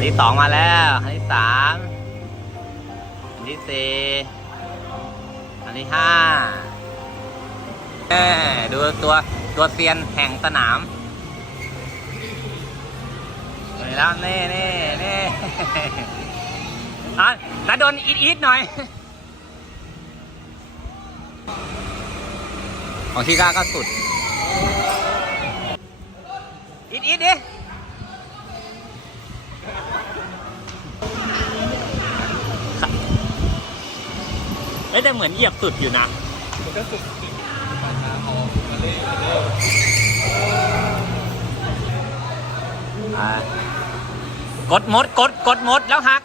นที่สองมาแล้ว อันที่สาม อันที่สี่อันที่ห้าดูตัวตัวเซียนแห่งสนามนี่แล้วนี่นี่นี่อะนัดโดนอีทอีทหน่อยของชิก้าก็สุดอีทอีทดิ เอ้ยแต่เหมือนเหยียบสุดอยู่นะ มันก็สุดอ่ากดมดกดกดมดแล้วหัก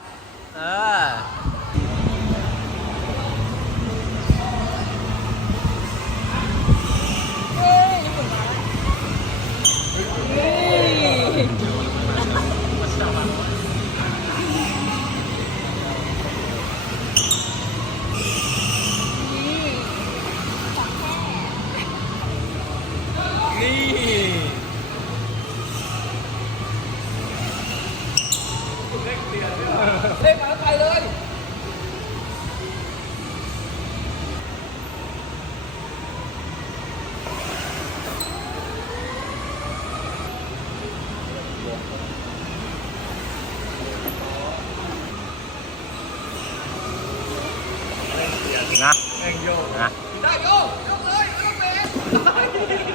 นี่เล่นมาแล้วไปเลย นะ แม่งโยก นะ ได้โยกยกเลยไม่ต้องเบรกต้องเบร ย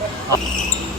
好。